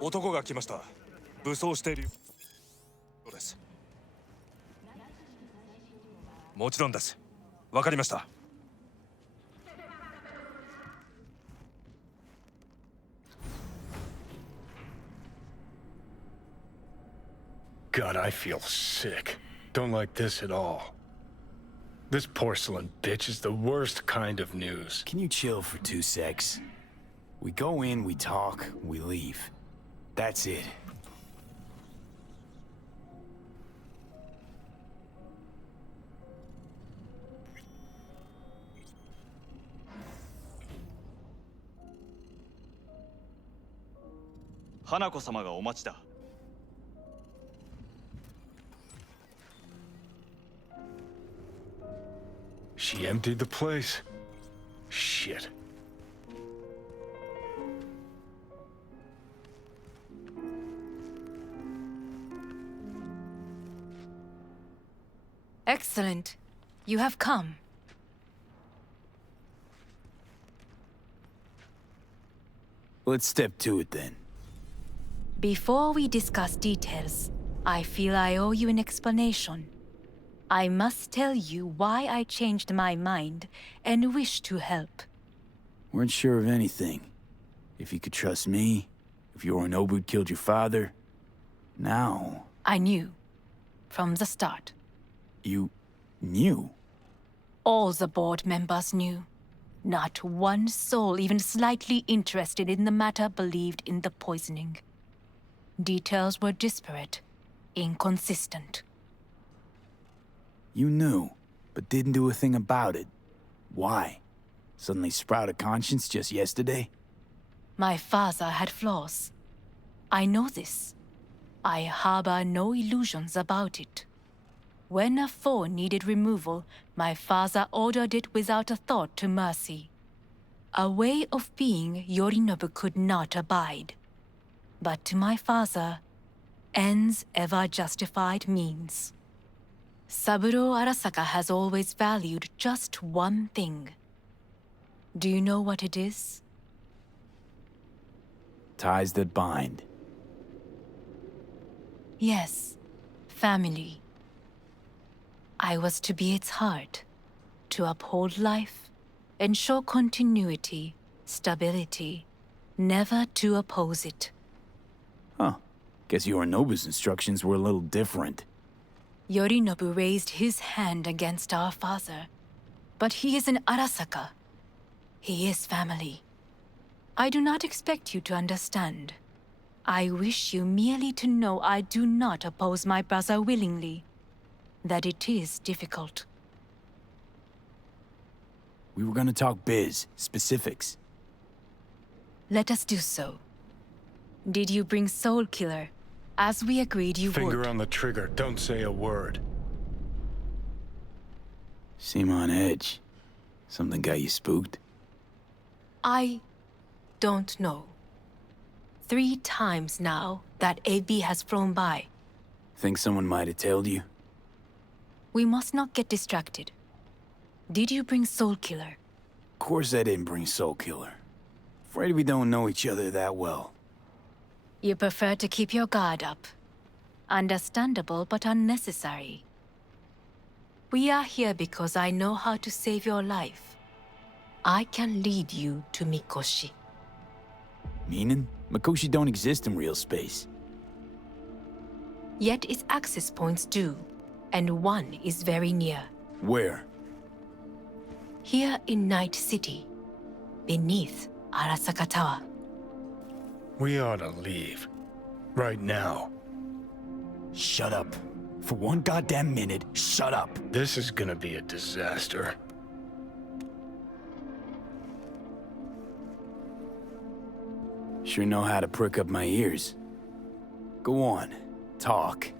男が来ました。武装しているようです。もちろんです。わかりました。God, I feel sick. Don't like this at all. This porcelain bitch is the worst kind of news. Can you chill for 2 secs? We go in, we talk, we leave. That's it. Hanako様がお待ちだ。She emptied the place? Shit. Excellent. You have come. Let's step to it then. Before we discuss details, I feel I owe you an explanation. I must tell you why I changed my mind and wish to help. Weren't sure of anything. If you could trust me, if Yorinobu'd killed your father. Now... I knew. From the start. You... knew? All the board members knew. Not one soul even slightly interested in the matter believed in the poisoning. Details were disparate, inconsistent. You knew, but didn't do a thing about it. Why? Suddenly sprout a conscience just yesterday? My father had flaws. I know this. I harbor no illusions about it. When a foe needed removal, my father ordered it without a thought to mercy. A way of being Yorinobu could not abide. But to my father, ends ever justified means. Saburo Arasaka has always valued just one thing. Do you know what it is? Ties that bind. Yes, family. I was to be its heart, to uphold life, ensure continuity, stability, never to oppose it. Huh. Guess Yorinobu's instructions were a little different. Yorinobu raised his hand against our father, but he is an Arasaka. He is family. I do not expect you to understand. I wish you merely to know I do not oppose my brother willingly. That it is difficult. We were gonna talk biz, specifics. Let us do so. Did you bring Soul Killer, as we agreed you would? Finger on the trigger, don't say a word. Seem on edge. Something got you spooked? I don't know. 3 times now that AB has flown by. Think someone might have told you? We must not get distracted. Did you bring Soul Killer? Of course I didn't bring Soul Killer. Afraid we don't know each other that well. You prefer to keep your guard up. Understandable but unnecessary. We are here because I know how to save your life. I can lead you to Mikoshi. Meaning? Mikoshi don't exist in real space. Yet its access points do, and one is very near. Where? Here in Night City, beneath Arasaka Tower. We ought to leave. Right now. Shut up. For one goddamn minute, shut up. This is gonna be a disaster. Sure know how to prick up my ears. Go on, talk.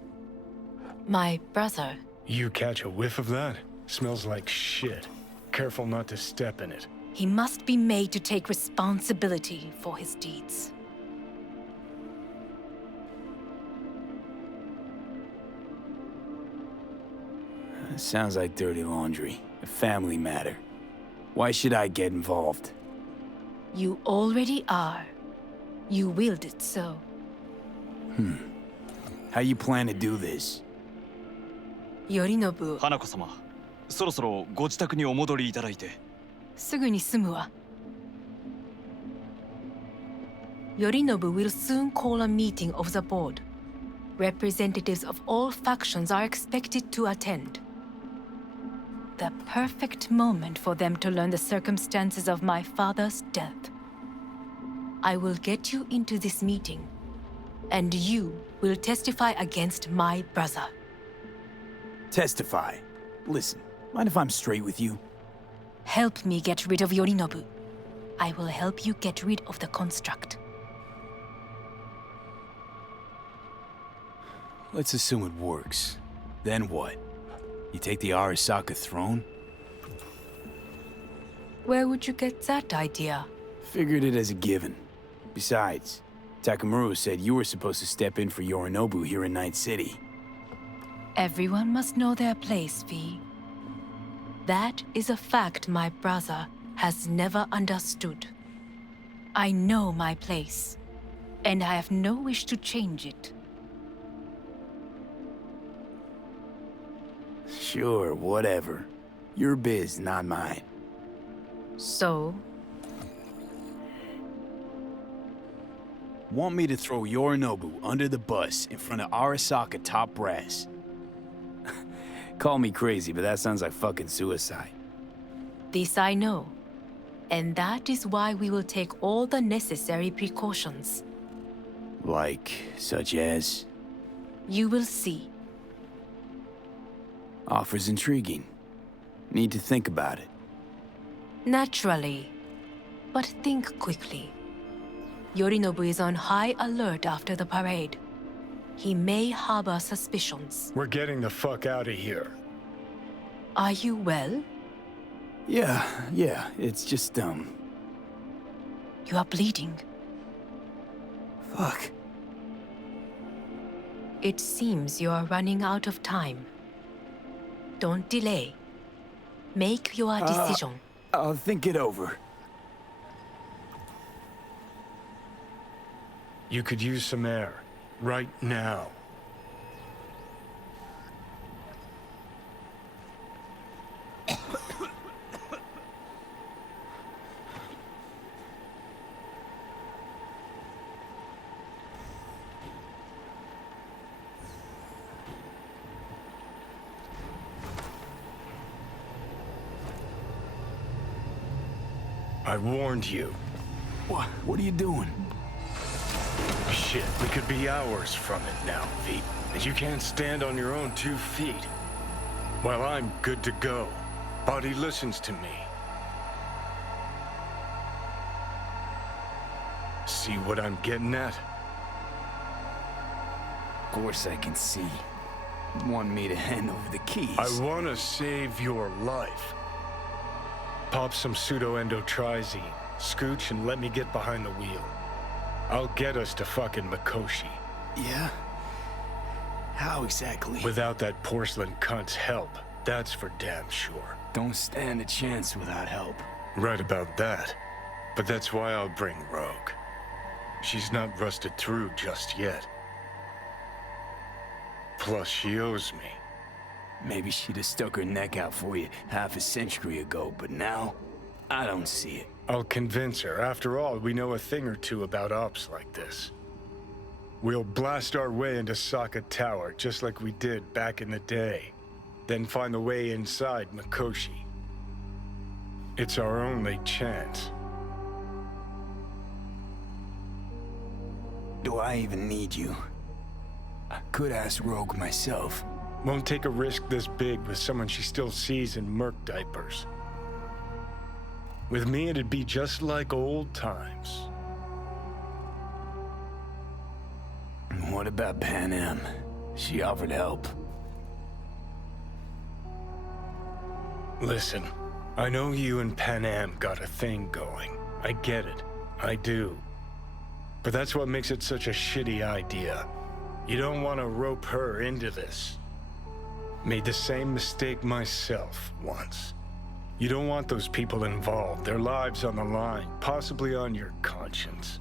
My brother. You catch a whiff of that? Smells like shit. Careful not to step in it. He must be made to take responsibility for his deeds. Sounds like dirty laundry. A family matter. Why should I get involved? You already are. You willed it so. How you plan to do this? 頼信、花子様、そろそろご自宅にお戻りいただいて。すぐに済むわ。頼信 will soon call a meeting of the board. Representatives of all factions are expected to attend. The perfect moment for them to learn the circumstances of my father's death. I will get you into this meeting, and you will testify against my brother. Testify. Listen, mind if I'm straight with you? Help me get rid of Yorinobu. I will help you get rid of the construct. Let's assume it works. Then what? You take the Arasaka throne? Where would you get that idea? Figured it as a given. Besides, Takamura said you were supposed to step in for Yorinobu here in Night City. Everyone must know their place, V. That is a fact my brother has never understood. I know my place, and I have no wish to change it. Sure, whatever. Your biz, not mine. So, Want me to throw Yorinobu under the bus in front of Arasaka top brass? Call me crazy, but that sounds like fucking suicide. this I know. And that is why we will take all the necessary precautions. Like, such as? You will see. Offer's intriguing. Need to think about it. Naturally. But think quickly. Yorinobu is on high alert after the parade. He may harbor suspicions. We're getting the fuck out of here. Are you well? Yeah, it's just, You are bleeding. Fuck. It seems you are running out of time. Don't delay. Make your decision. I'll think it over. You could use some air. Right now. I warned you. What are you doing? Shit, we could be hours from it now, V. And you can't stand on your own 2 feet. Well, I'm good to go. Body listens to me. See what I'm getting at? Of course I can see. You want me to hand over the keys. I want to save your life. Pop some pseudo-endotrizine, scooch, and let me get behind the wheel. I'll get us to fucking Mikoshi. Yeah? How exactly? Without that porcelain cunt's help, that's for damn sure. Don't stand a chance without help. Right about that. But that's why I'll bring Rogue. She's not rusted through just yet. Plus, she owes me. Maybe she'd have stuck her neck out for you half a century ago, but now, I don't see it. I'll convince her. After all, we know a thing or two about ops like this. We'll blast our way into Arasaka Tower, just like we did back in the day. Then find the way inside Mikoshi. It's our only chance. Do I even need you? I could ask Rogue myself. Won't take a risk this big with someone she still sees in merc diapers. With me, it'd be just like old times. What about Pan Am? She offered help. Listen, I know you and Pan Am got a thing going. I get it. I do. But that's what makes it such a shitty idea. You don't want to rope her into this. Made the same mistake myself once. You don't want those people involved, their lives on the line, possibly on your conscience.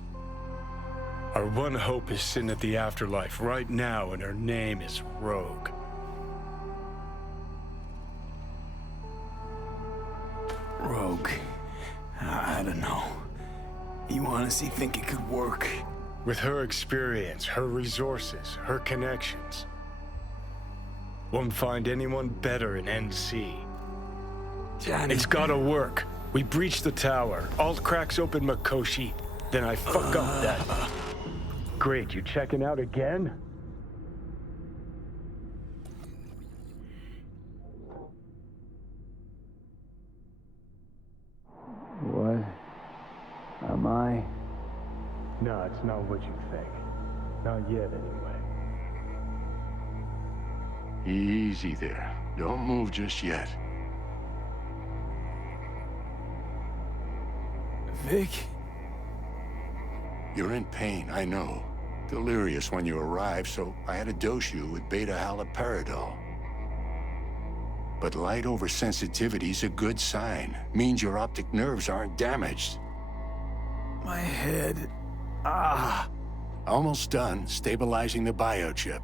Our one hope is sitting at the Afterlife right now, and her name is Rogue. Rogue. I don't know. You honestly think it could work? With her experience, her resources, her connections. Won't find anyone better in NC. Johnny. It's gotta work. We breach the tower. Alt cracks open Mikoshi. Then I fuck up that. Great, you checking out again? What am I? No, it's not what you think. Not yet, anyway. Easy there. Don't move just yet. Vic? You're in pain, I know. Delirious when you arrived, so I had to dose you with beta-haloperidol. But light oversensitivity's a good sign. Means your optic nerves aren't damaged. My head. Almost done stabilizing the biochip.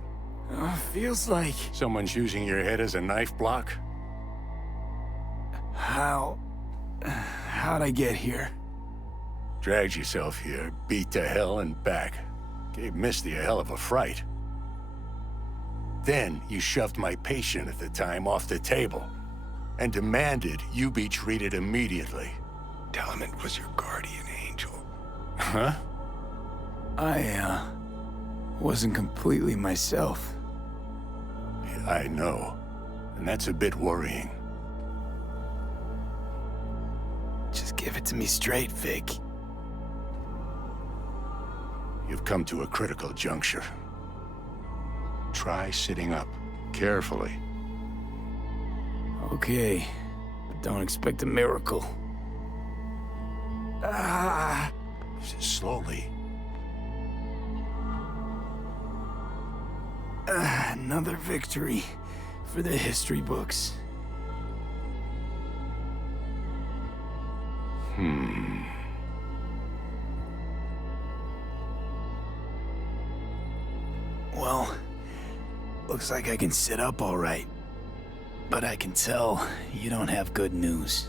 Feels like... Someone's using your head as a knife block? How'd I get here? Dragged yourself here, beat to hell and back. Gave Misty a hell of a fright. Then you shoved my patient at the time off the table and demanded you be treated immediately. Tell him it was your guardian angel. Huh? I, wasn't completely myself. I know. And that's a bit worrying. Just give it to me straight, Vic. You've come to a critical juncture. Try sitting up, carefully. Okay, but don't expect a miracle. Slowly. Another victory for the history books. Well, looks like I can sit up all right. But I can tell you don't have good news.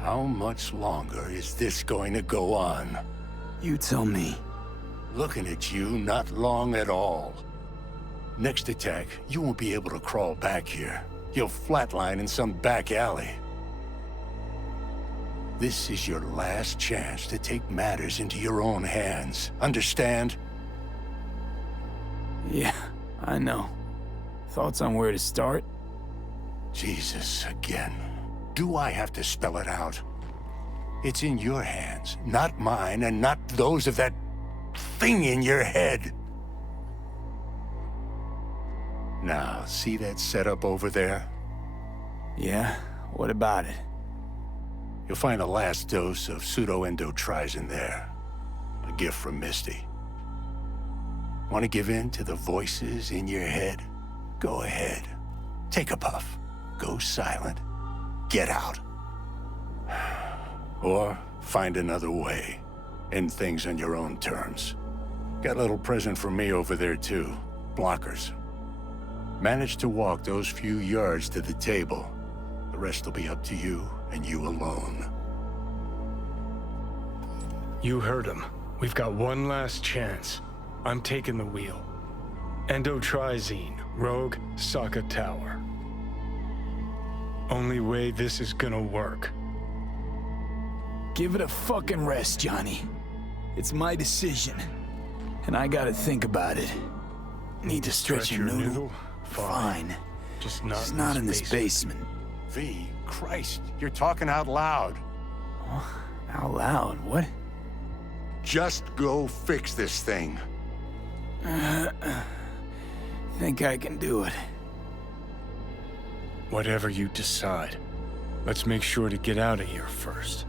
How much longer is this going to go on? You tell me. Looking at you, not long at all. Next attack, you won't be able to crawl back here. You'll flatline in some back alley. This is your last chance to take matters into your own hands. Understand? Yeah, I know. Thoughts on where to start? Jesus, again. Do I have to spell it out? It's in your hands, not mine, and not those of that thing in your head. Now, see that setup over there? Yeah, what about it? You'll find a last dose of pseudo-endotrizin there. A gift from Misty. Want to give in to the voices in your head? Go ahead. Take a puff. Go silent. Get out. Or find another way. End things on your own terms. Got a little present for me over there, too. Blockers. Manage to walk those few yards to the table. The rest will be up to you, and you alone. You heard him. We've got one last chance. I'm taking the wheel. Endotrizine, Rogue, Arasaka Tower. Only way this is gonna work. Give it a fucking rest, Johnny. It's my decision. And I gotta think about it. Need to stretch your noodle? Fine. Just not in this basement. V, Christ, you're talking out loud. Out loud, what? Just go fix this thing. Think I can do it. Whatever you decide. Let's make sure to get out of here first.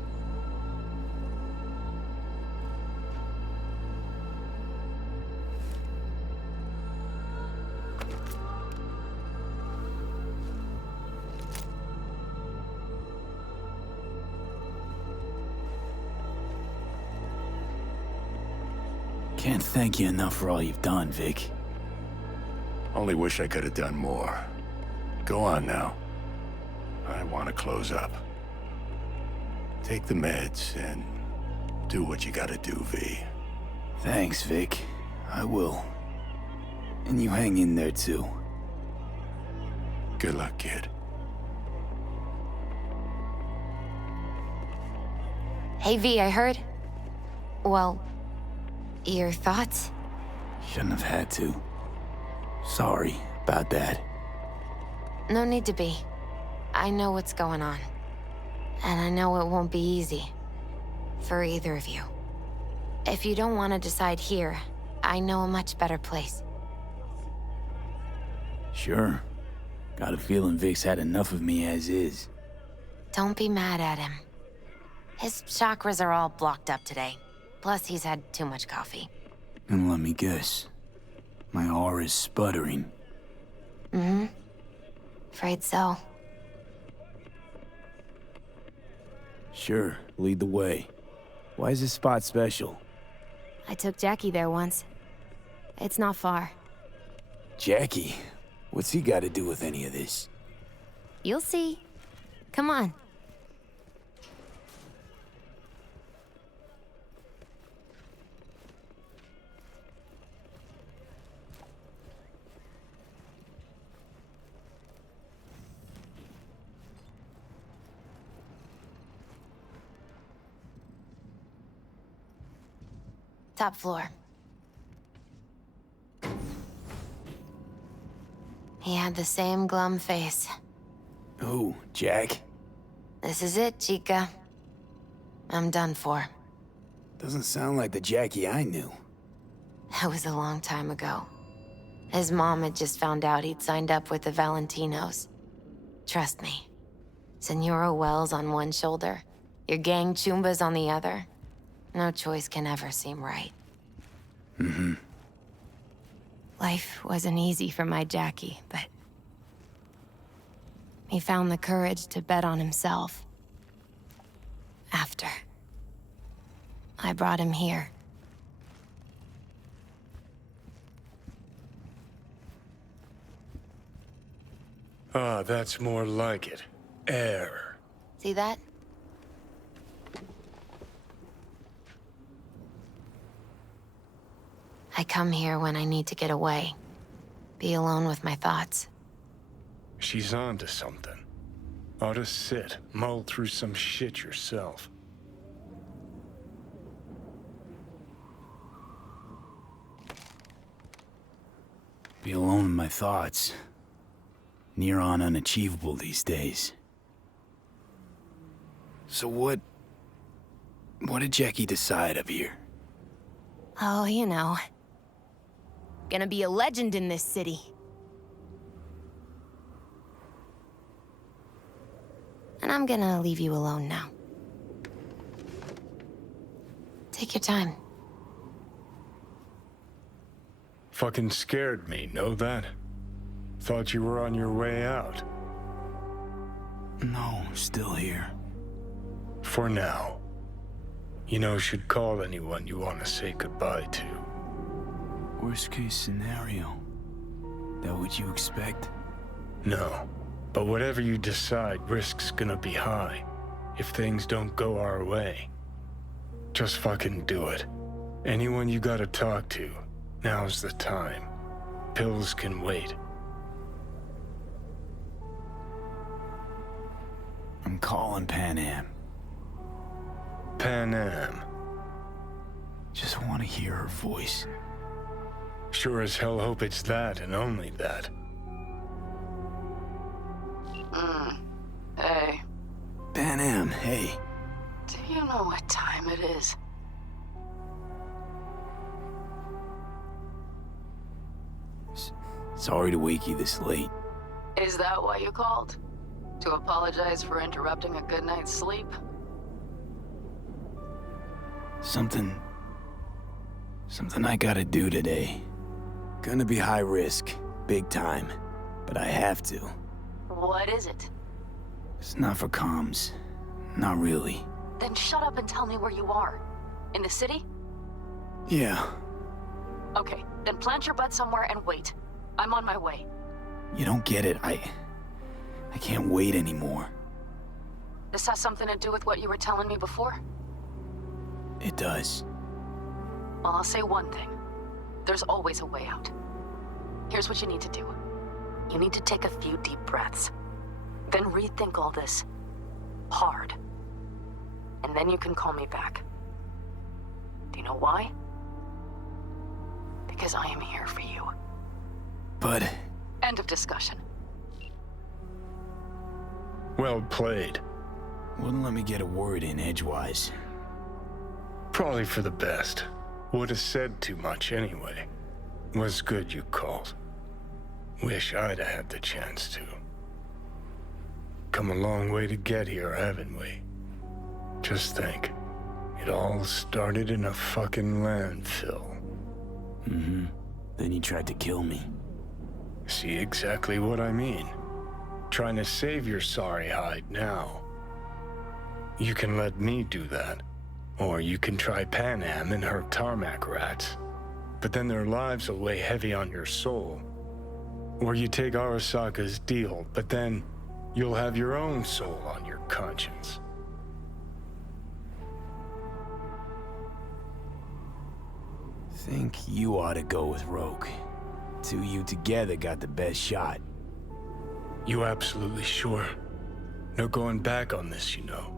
Can't thank you enough for all you've done, Vic. Only wish I could have done more. Go on now. I want to close up. Take the meds and do what you gotta do, V. Thanks, Vic. I will. And you hang in there, too. Good luck, kid. Hey, V, I heard. Well, your thoughts? Shouldn't have had to. Sorry about that. No need to be. I know what's going on. And I know it won't be easy. For either of you. If you don't want to decide here, I know a much better place. Sure. Got a feeling Vic's had enough of me as is. Don't be mad at him. His chakras are all blocked up today. Plus, he's had too much coffee. And let me guess. My aura's sputtering. Mm-hmm. Afraid so. Sure, lead the way. Why is this spot special? I took Jackie there once. It's not far. Jackie? What's he got to do with any of this? You'll see. Come on. Top floor. He had the same glum face. Who, Jack? This is it, Chica. I'm done for. Doesn't sound like the Jackie I knew. That was a long time ago. His mom had just found out he'd signed up with the Valentinos. Trust me. Senora Wells on one shoulder, your gang Chumbas on the other. No choice can ever seem right. Mm-hmm. Life wasn't easy for my Jackie, but... he found the courage to bet on himself. After. I brought him here. Ah, that's more like it. Air. See that? I come here when I need to get away. Be alone with my thoughts. She's onto something. Ought to sit, mull through some shit yourself. Be alone with my thoughts. Near on unachievable these days. So what did Jackie decide up here? Oh, you know. Gonna be a legend in this city. And I'm gonna leave you alone now. Take your time. Fucking scared me, know that? Thought you were on your way out. No, still here. For now. You know, should call anyone you want to say goodbye to. Worst case scenario. That what you expect? No. But whatever you decide, risk's gonna be high. If things don't go our way. Just fucking do it. Anyone you gotta talk to, now's the time. Pills can wait. I'm calling Pan Am. Pan Am. Just want to hear her voice. Sure as hell hope it's that and only that. Hey, Pan Am, hey. do you know what time it is? Sorry to wake you this late. Is that why you called? To apologize for interrupting a good night's sleep? Something I gotta do today. Gonna be high risk, big time, but I have to. What is it? It's not for comms. Not really. Then shut up and tell me where you are. In the city? Yeah, Okay, then plant your butt somewhere and wait. I'm on my way. You don't get it. I can't wait anymore. This has something to do with what you were telling me before? It does. Well, I'll say one thing. There's always a way out. Here's what you need to do. You need to take a few deep breaths. Then rethink all this. Hard. And then you can call me back. Do you know why? Because I am here for you. But... End of discussion. Well played. Wouldn't let me get a word in edgewise. Probably for the best. Would have said too much anyway. Was good you called. Wish I'd have had the chance to. Come a long way to get here, haven't we? Just think. It all started in a fucking landfill. Mm-hmm. Then you tried to kill me. See exactly what I mean. Trying to save your sorry hide now. You can let me do that. Or you can try Pan Am and her tarmac rats. But then their lives will weigh heavy on your soul. Or you take Arasaka's deal, but then you'll have your own soul on your conscience. Think you ought to go with Rogue. Two of you together got the best shot. You absolutely sure? No going back on this, you know.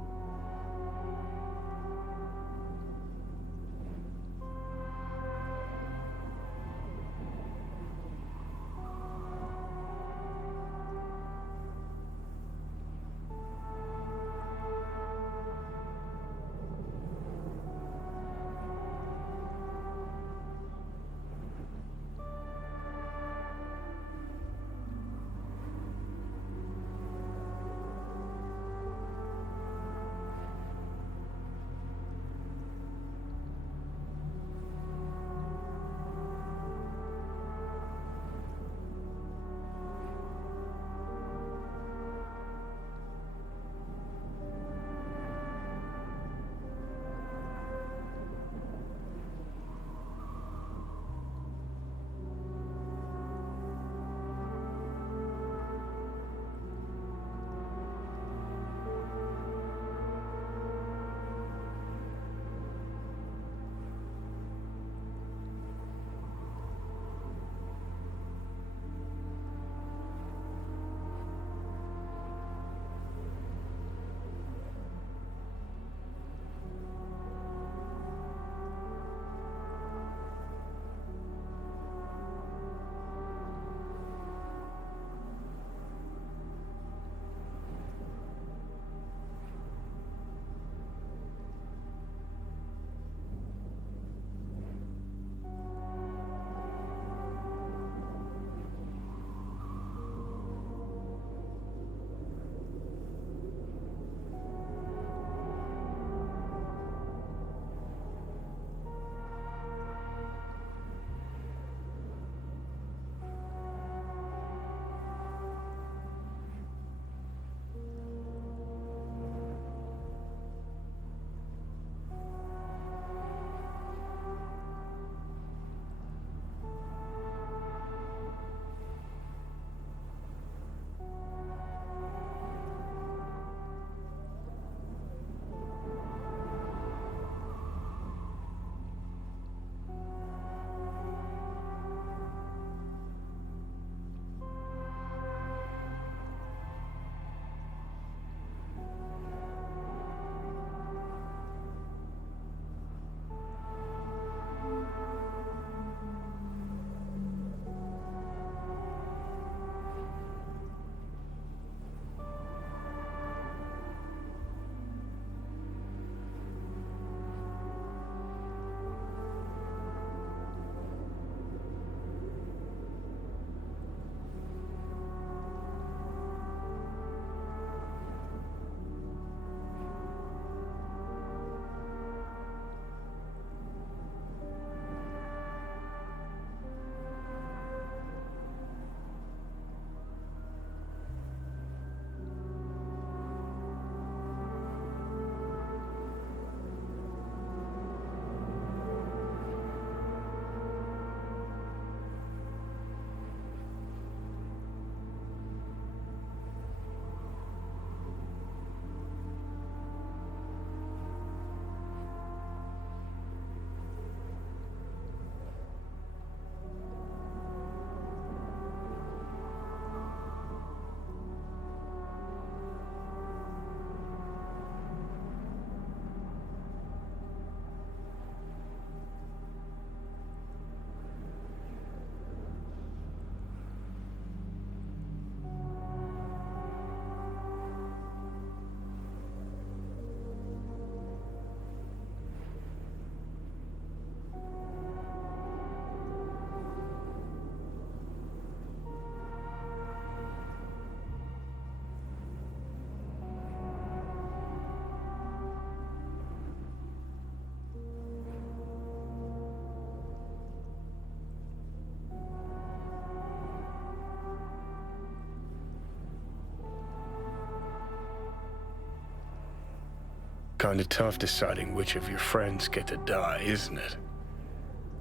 Kinda tough deciding which of your friends get to die, isn't it?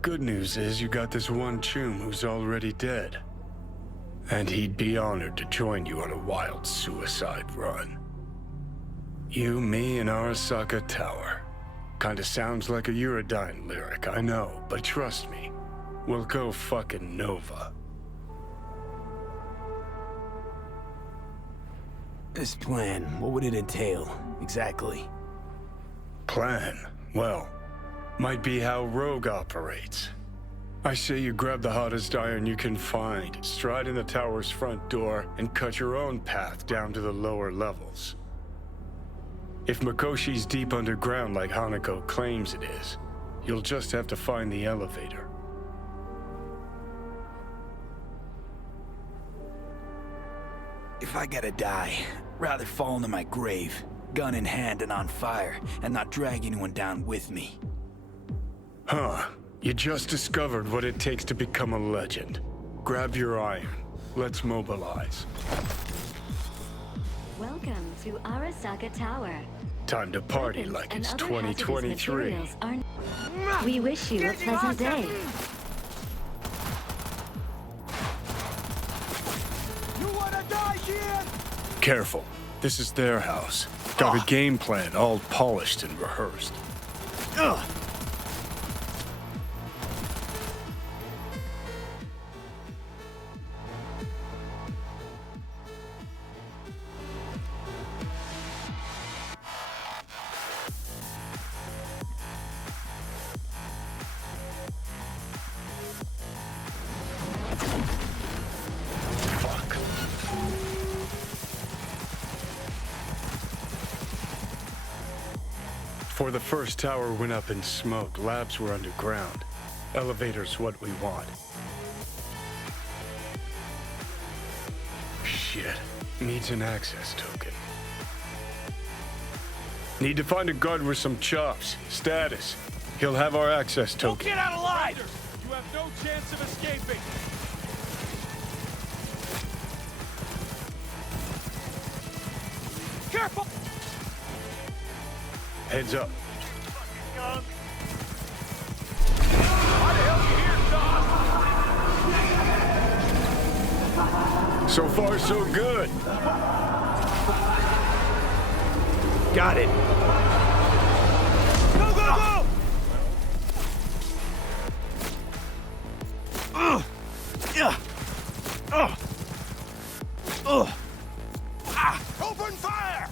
Good news is you got this one chum who's already dead. And he'd be honored to join you on a wild suicide run. You, me, and Arasaka Tower. Kinda sounds like a Eurodyne lyric, I know, but trust me, we'll go fucking Nova. This plan, what would it entail, exactly? Plan? Well, might be how Rogue operates. I say you grab the hottest iron you can find, stride in the tower's front door, and cut your own path down to the lower levels. If Mikoshi's deep underground like Hanako claims it is, you'll just have to find the elevator. If I gotta die, rather fall into my grave, gun in hand and on fire, and not drag anyone down with me. Huh. You just discovered what it takes to become a legend. Grab your iron. Let's mobilize. Welcome to Arasaka Tower. Time to party Weapons like and it's other hazardous 2023. materials are- We wish you a pleasant day. You wanna die here? Careful. This is their house. Got a game plan all polished and rehearsed. Before the first tower went up in smoke, labs were underground. Elevator's what we want. Shit. Needs an access token. Need to find a guard with some chops. Status. He'll have our access token. Get out alive! You have no chance of escaping. Careful! Heads up. Why the hell you here, Doc? So far, so good. Got it. Go, go, go! Open fire!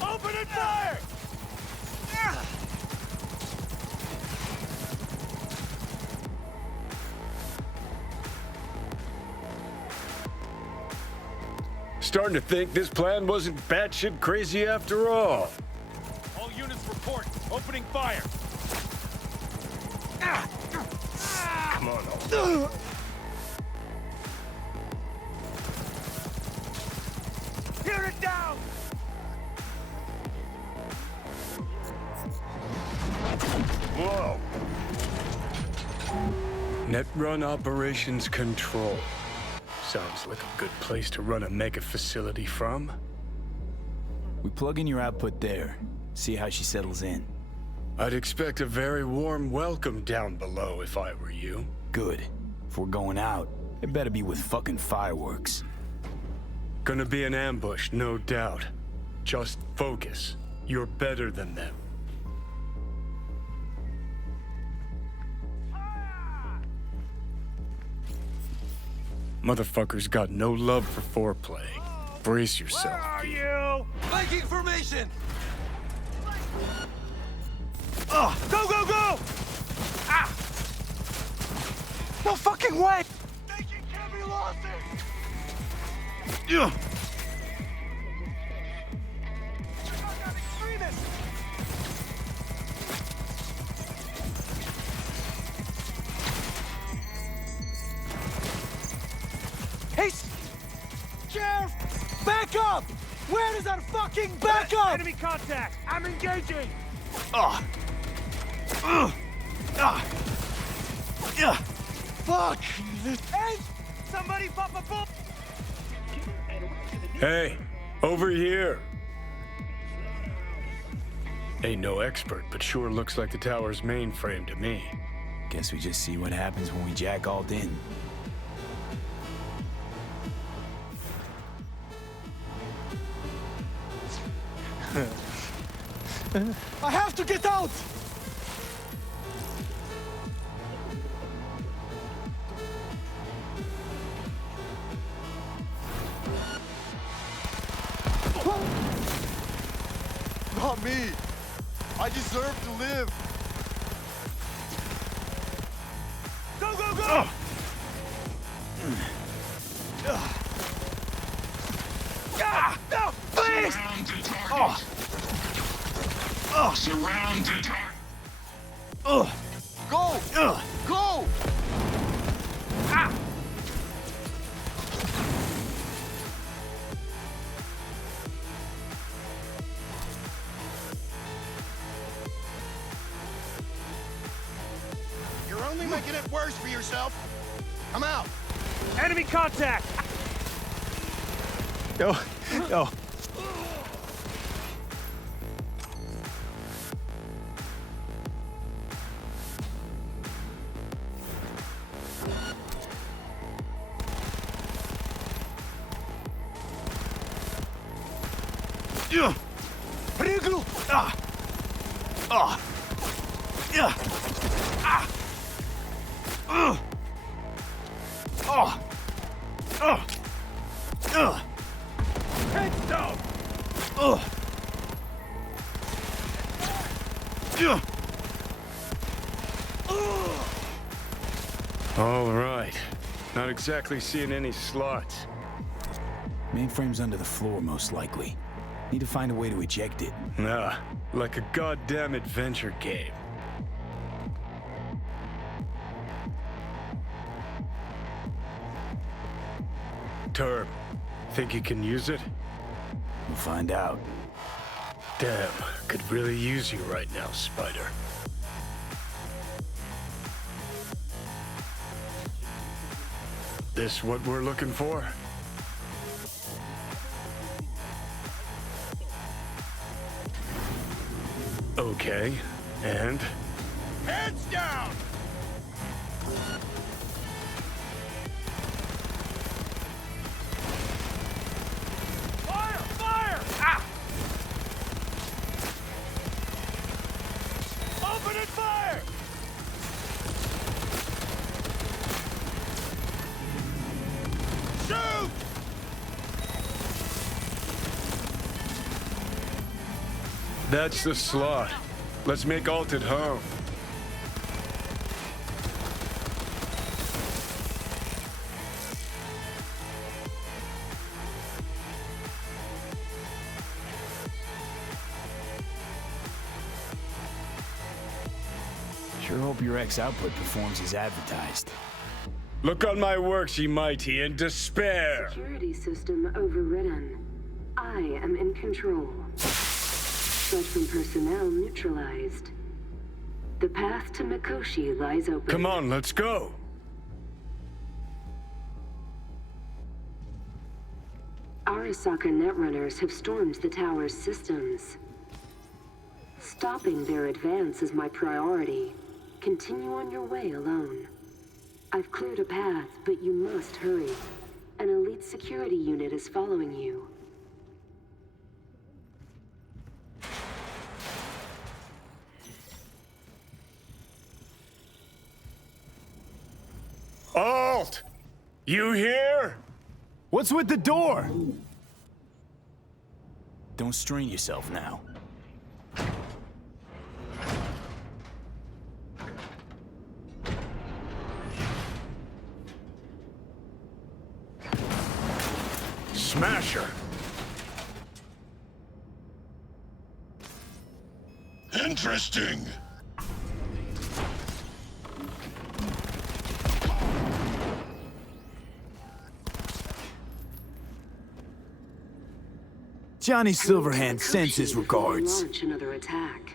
Open and fire! Starting to think this plan wasn't batshit crazy after all. All units report. Opening fire. Come on, old. Tear it down! Whoa. Net run operations control. Sounds like a good place to run a mega facility from. We plug in your output there. See how she settles in. I'd expect a very warm welcome down below if I were you. Good. If we're going out, it better be with fucking fireworks. Gonna be an ambush, no doubt. Just focus. You're better than them. Motherfuckers got no love for foreplay. Brace yourself. Where are you? Viking formation! Go, go, go! Ah! No fucking way! Thinking can't be lost here! Hey, Sheriff! Back up! Where does that fucking back up? Enemy contact! I'm engaging! Fuck! Hey! Somebody pop a bullet! Hey, over here. Ain't no expert, but sure looks like the tower's mainframe to me. Guess we just see what happens when we jack alt in. I have to get out! Not me! I deserve to live! Go, go, go! No, please! Surround the target! Go! Go! You're only making it worse for yourself. Come out. Enemy contact! No, no. Прыгну! Heads down! All right. Not exactly seeing any slots. Mainframe's under the floor, most likely. Need to find a way to eject it. Nah, like a goddamn adventure game. Term, think you can use it? We'll find out. Damn, could really use you right now, Spider. This what we're looking for? Okay, and? Heads down! Fire! Fire! Ah! Open and fire! Shoot! That's the slot. Let's make alt at home. Sure hope your X output performs as advertised. Look on my works, ye mighty, in despair. Security system overridden. I am in control. Threat from personnel neutralized. The path to Mikoshi lies open. Come on, let's go. Arasaka netrunners have stormed the tower's systems. Stopping their advance is my priority. Continue on your way alone. I've cleared a path, but you must hurry. An elite security unit is following you. Alt! You here? What's with the door? Don't strain yourself now. Smasher! Interesting. Johnny Silverhand sends his Mikoshi before we regards. launch another attack.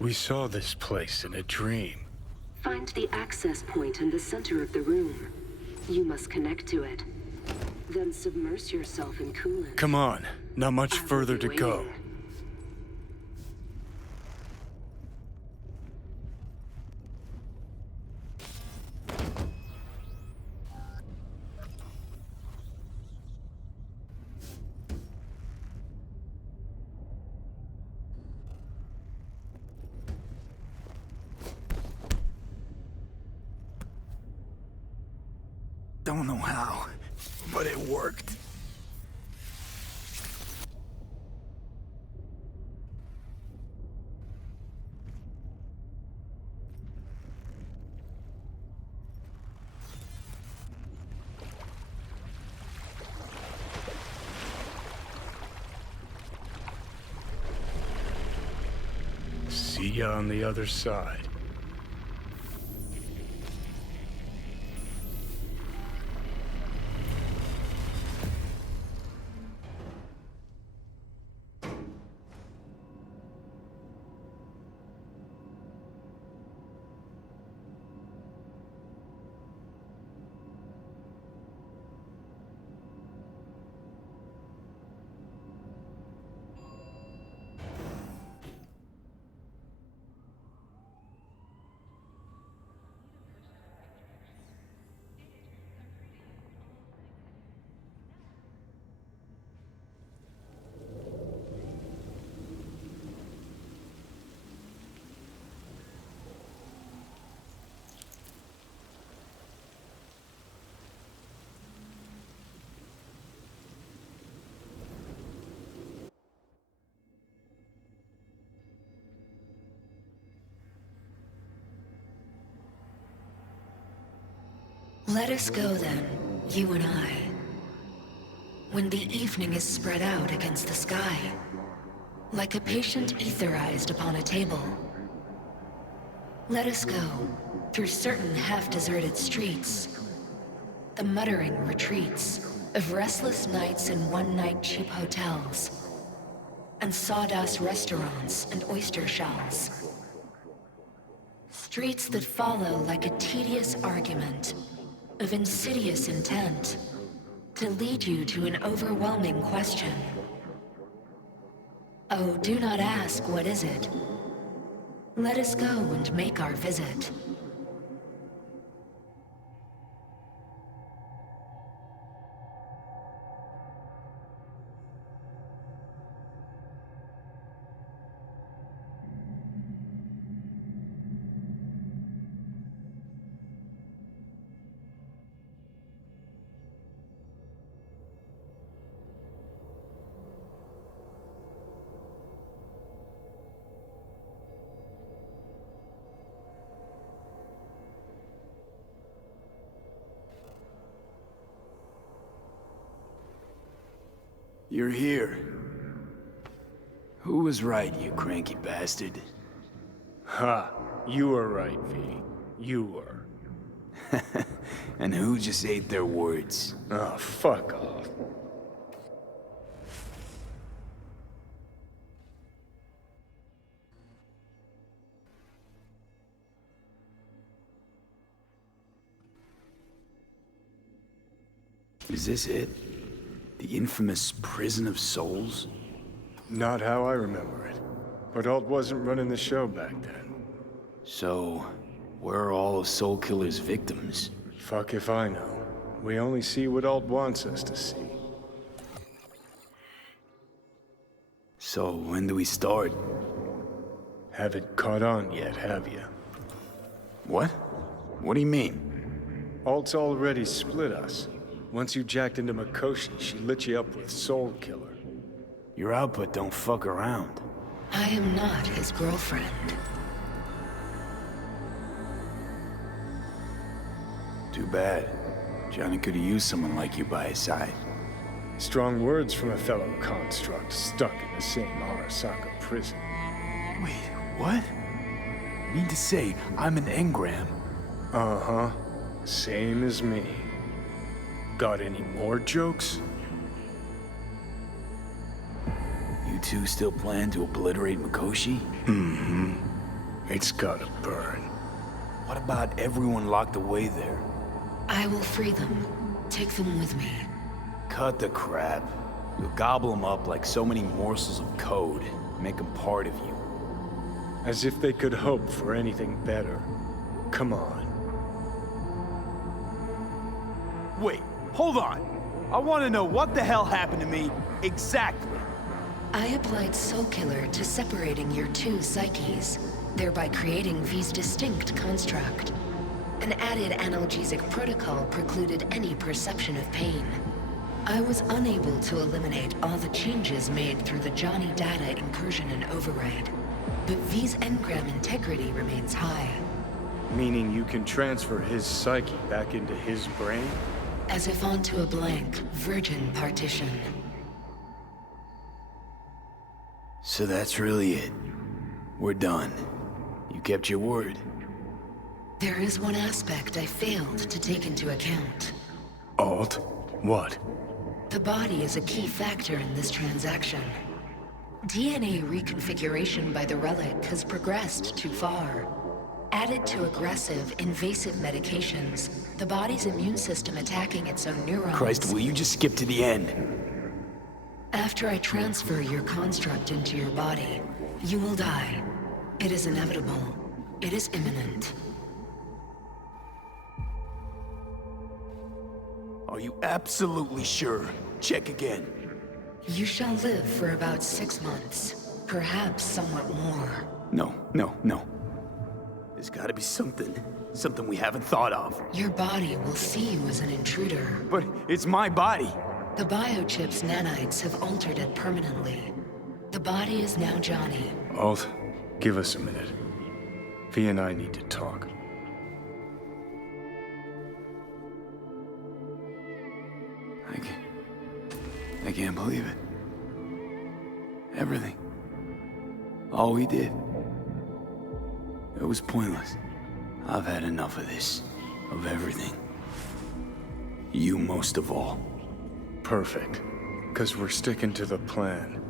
We saw this place in a dream. Find the access point in the center of the room. You must connect to it. Then submerge yourself in coolant. Come on, not much I will further be to go. waiting. Don't know how, but it worked. See ya on the other side. Let us go then, you and I. When the evening is spread out against the sky, like a patient etherized upon a table. Let us go through certain half-deserted streets, the muttering retreats of restless nights in one-night cheap hotels, and sawdust restaurants and oyster shells. Streets that follow like a tedious argument of insidious intent to lead you to an overwhelming question. Oh, do not ask, what is it? Let us go and make our visit. You're here. Who was right, you cranky bastard? Ha! You were right, V. You were. And who just ate their words? Oh, fuck off. Is this it? The infamous Prison of Souls? Not how I remember it. But Alt wasn't running the show back then. So, where are all of Soul Killer's victims? Fuck if I know. We only see what Alt wants us to see. So, when do we start? Haven't caught on yet, have you? What? What do you mean? Alt's already split us. Once you jacked into Mikoshi, she lit you up with Soul Killer. Your output don't fuck around. I am not his girlfriend. Too bad. Johnny could have used someone like you by his side. Strong words from a fellow construct stuck in the same Arasaka prison. Wait, what? You mean to say I'm an engram? Uh-huh. Same as me. Got any more jokes? You two still plan to obliterate Mikoshi? Mm-hmm. It's gotta burn. What about everyone locked away there? I will free them. Take them with me. Cut the crap. You'll gobble them up like so many morsels of code. Make them part of you. As if they could hope for anything better. Come on. Wait, hold on. I want to know what the hell happened to me exactly. I applied Soul Killer to separating your two psyches, thereby creating V's distinct construct. An added analgesic protocol precluded any perception of pain. I was unable to eliminate all the changes made through the Johnny data incursion and override, but V's engram integrity remains high. Meaning you can transfer his psyche back into his brain? As if onto a blank, virgin partition. So that's really it. We're done. You kept your word. There is one aspect I failed to take into account. Alt? What? The body is a key factor in this transaction. DNA reconfiguration by the relic has progressed too far. Added to aggressive, invasive medications, the body's immune system attacking its own neurons. Christ, will you just skip to the end? After I transfer your construct into your body, you will die. It is inevitable. It is imminent. Are you absolutely sure? Check again. You shall live for about 6 months. Perhaps somewhat more. No. There's gotta be something we haven't thought of. Your body will see you as an intruder. But it's my body. The biochip's nanites have altered it permanently. The body is now Johnny. Alt, give us a minute. V and I need to talk. I can't believe it. Everything. All we did. It was pointless. I've had enough of this. Of everything. You most of all. Perfect. 'Cause we're sticking to the plan.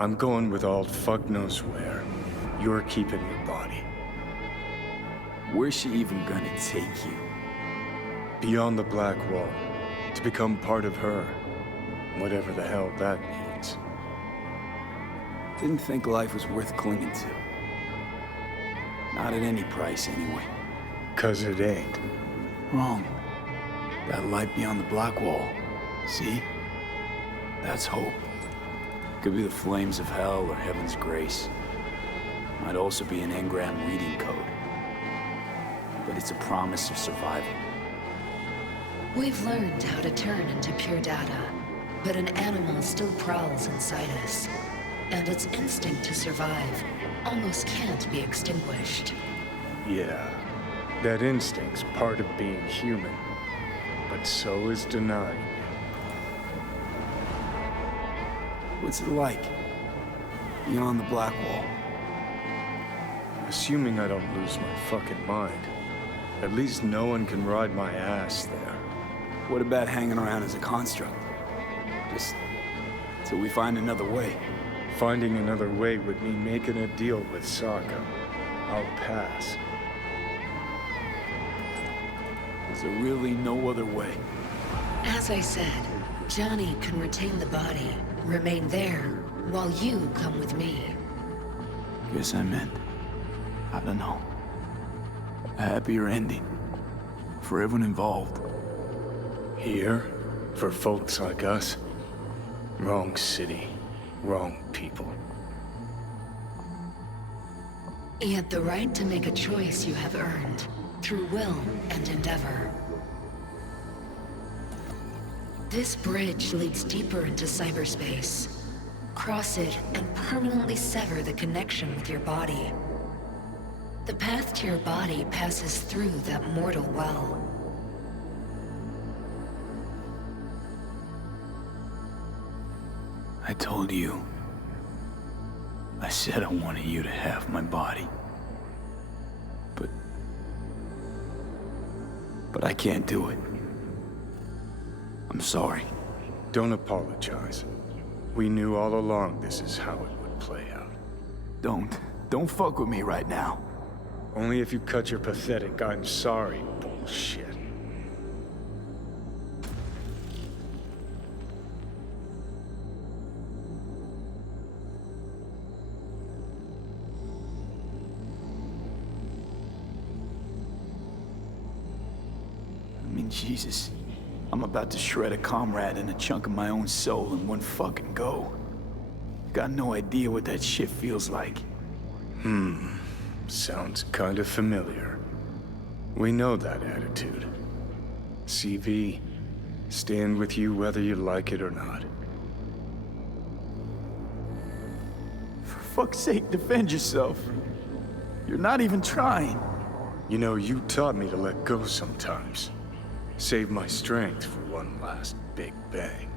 I'm going with Alt fuck knows where. You're keeping your body. Where's she even gonna take you? Beyond the Black Wall. To become part of her. Whatever the hell that means. Didn't think life was worth clinging to. Not at any price, anyway. 'Cause it ain't. Wrong. That light beyond the Black Wall. See? That's hope. Could be the flames of hell or heaven's grace. Might also be an engram reading code. But it's a promise of survival. We've learned how to turn into pure data, but an animal still prowls inside us. And its instinct to survive almost can't be extinguished. Yeah. That instinct's part of being human. But so is denying it. What's it like? Beyond the Black Wall? Assuming I don't lose my fucking mind. At least no one can ride my ass there. What about hanging around as a construct? Just till we find another way. Finding another way would mean making a deal with Sokka. I'll pass. Is there really no other way? As I said, Johnny can retain the body, remain there, while you come with me. Guess I meant, I don't know, a happier ending for everyone involved. Here? For folks like us? Wrong city. Wrong people. Yet the right to make a choice you have earned, through will and endeavor. This bridge leads deeper into cyberspace. Cross it and permanently sever the connection with your body. The path to your body passes through that mortal well. I told you. I said I wanted you to have my body. But I can't do it. I'm sorry. Don't apologize. We knew all along this is how it would play out. Don't fuck with me right now. Only if you cut your pathetic "I'm sorry" bullshit. I mean, Jesus. I'm about to shred a comrade and a chunk of my own soul in one fucking go. Got no idea what that shit feels like. Sounds kind of familiar. We know that attitude. CV, stand with you whether you like it or not. For fuck's sake, defend yourself. You're not even trying. You know, you taught me to let go sometimes. Save my strength for one last big bang.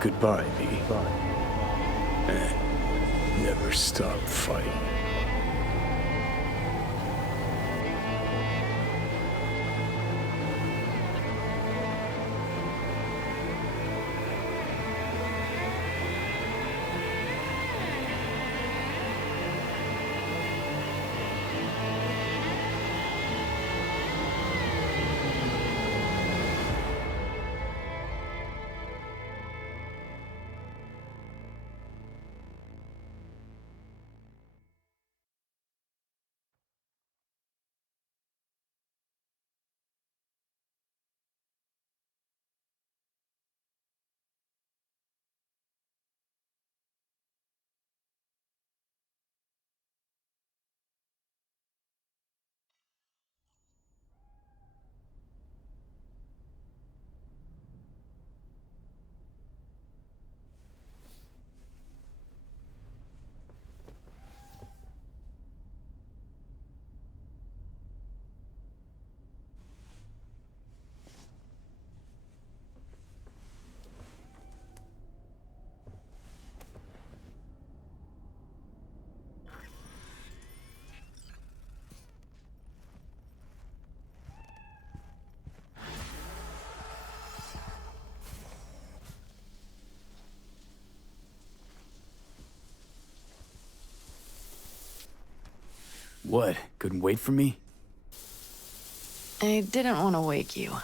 Goodbye, V. And never stop fighting. What? Couldn't wait for me? I didn't want to wake you.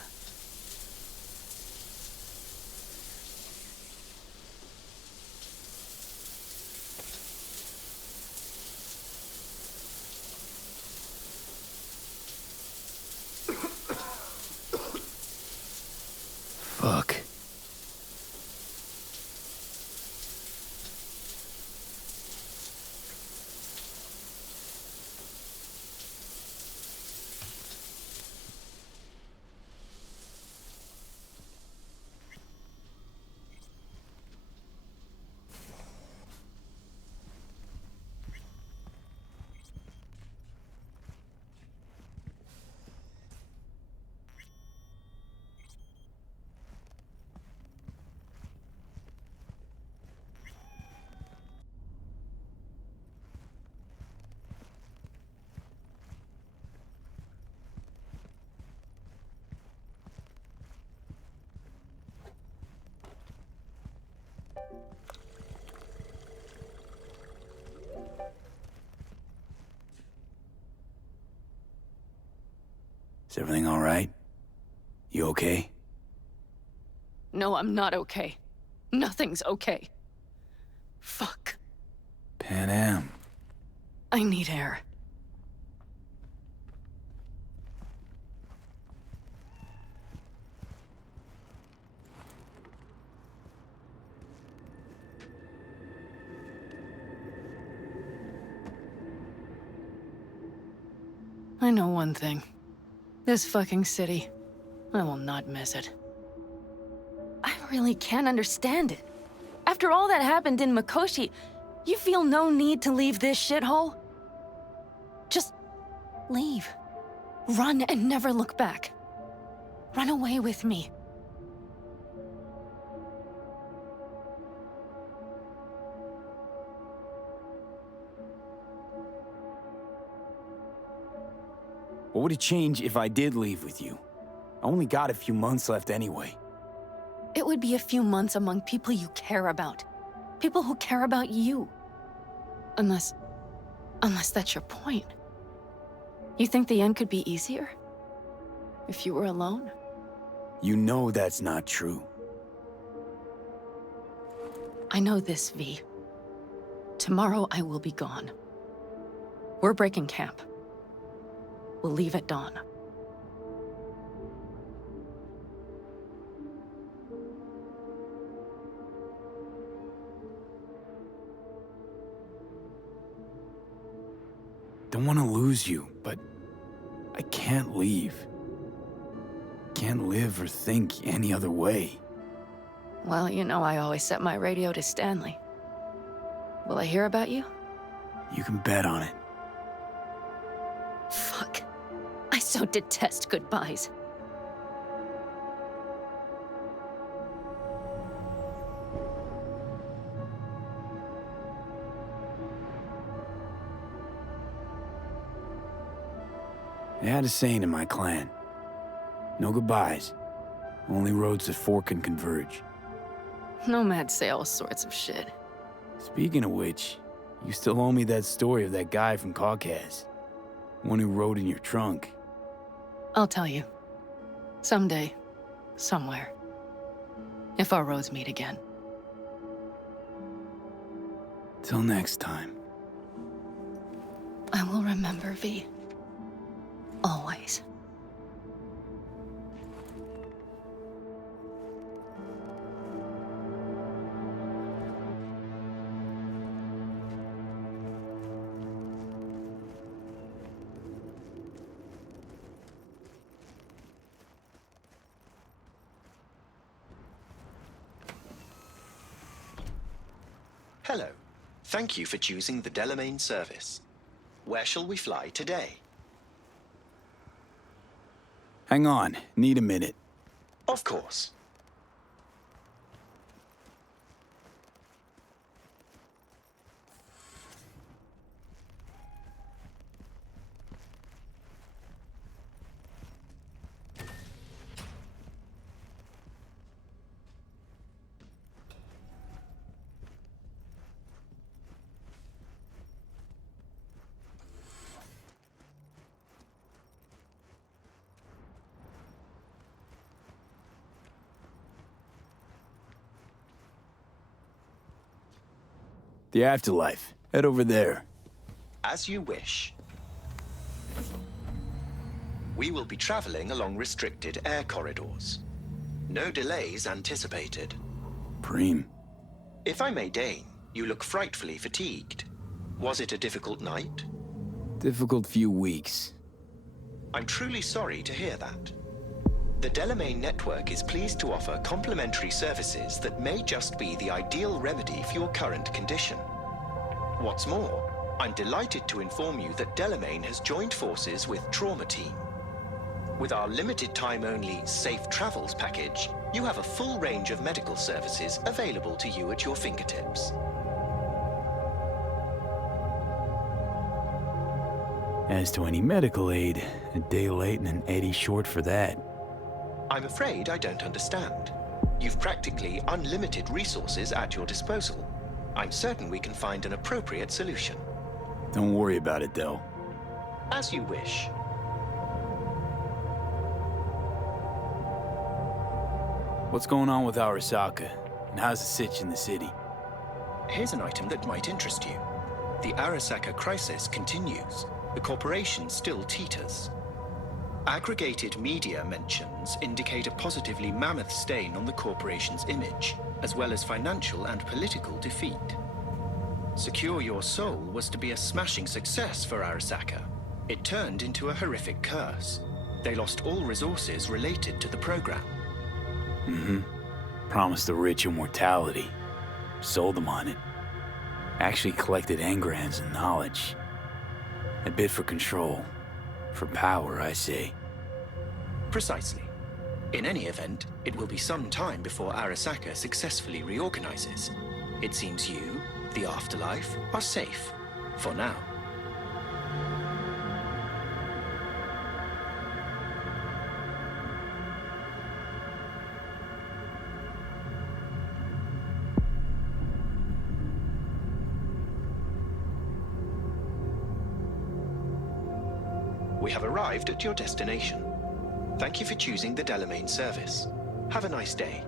Fuck. Is everything all right? You okay? No, I'm not okay. Nothing's okay. Fuck. Pan Am. I need air. I know one thing. This fucking city. I will not miss it. I really can't understand it. After all that happened in Mikoshi, you feel no need to leave this shithole? Just leave. Run and never look back. Run away with me. What would it change if I did leave with you? I only got a few months left anyway. It would be a few months among people you care about. People who care about you. Unless that's your point. You think the end could be easier? If you were alone? You know that's not true. I know this, V. Tomorrow I will be gone. We're breaking camp. We'll leave at dawn. Don't want to lose you, but I can't leave. Can't live or think any other way. Well, you know I always set my radio to Stanley. Will I hear about you? You can bet on it. Fuck. I so detest goodbyes. They had a saying in my clan. No goodbyes. Only roads that fork and converge. Nomads say all sorts of shit. Speaking of which, you still owe me that story of that guy from Caucas. One who rode in your trunk. I'll tell you. Someday. Somewhere. If our roads meet again. Till next time. I will remember, V. Always. Hello. Thank you for choosing the Delamain service. Where shall we fly today? Hang on, need a minute. Of course. The Afterlife. Head over there. As you wish. We will be traveling along restricted air corridors. No delays anticipated. Preem. If I may deign, you look frightfully fatigued. Was it a difficult night? Difficult few weeks. I'm truly sorry to hear that. The Delamain network is pleased to offer complimentary services that may just be the ideal remedy for your current condition. What's more, I'm delighted to inform you that Delamain has joined forces with Trauma Team. With our limited time-only Safe Travels package, you have a full range of medical services available to you at your fingertips. As to any medical aid, a day late and an eddy short for that. I'm afraid I don't understand. You've practically unlimited resources at your disposal. I'm certain we can find an appropriate solution. Don't worry about it, though. As you wish. What's going on with Arasaka? And how's the sitch in the city? Here's an item that might interest you. The Arasaka crisis continues. The corporation still teeters. Aggregated media mentions indicate a positively mammoth stain on the corporation's image, as well as financial and political defeat. Secure Your Soul was to be a smashing success for Arasaka. It turned into a horrific curse. They lost all resources related to the program. Promised the rich immortality. Sold them on it. Actually collected engrams and knowledge. A bit for control. For power, I say. Precisely. In any event, it will be some time before Arasaka successfully reorganizes. It seems you, the Afterlife, are safe. For now. We have arrived at your destination. Thank you for choosing the Delamain service. Have a nice day.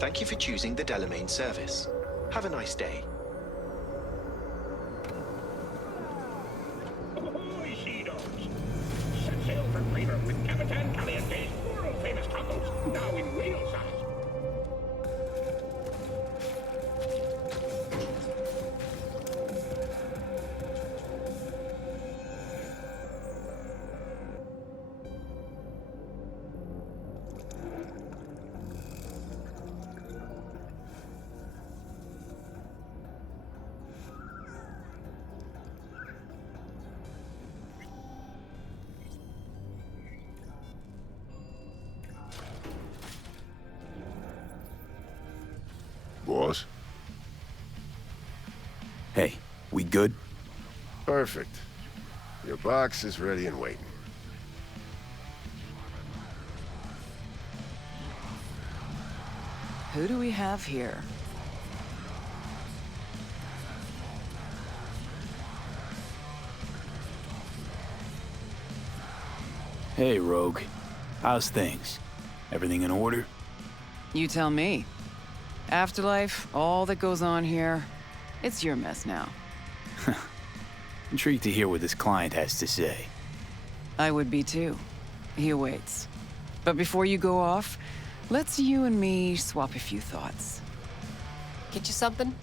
Thank you for choosing the Delamain service. Have a nice day. Set sail for freedom with Capitan Caliente's world-famous tacos, now in whale size. Boss? Hey, we good? Perfect. Your box is ready and waiting. Who do we have here? Hey, Rogue. How's things? Everything in order? You tell me. Afterlife, all that goes on here, it's your mess now. Intrigued to hear what this client has to say. I would be too. He awaits. But before you go off, let's you and me swap a few thoughts. Get you something?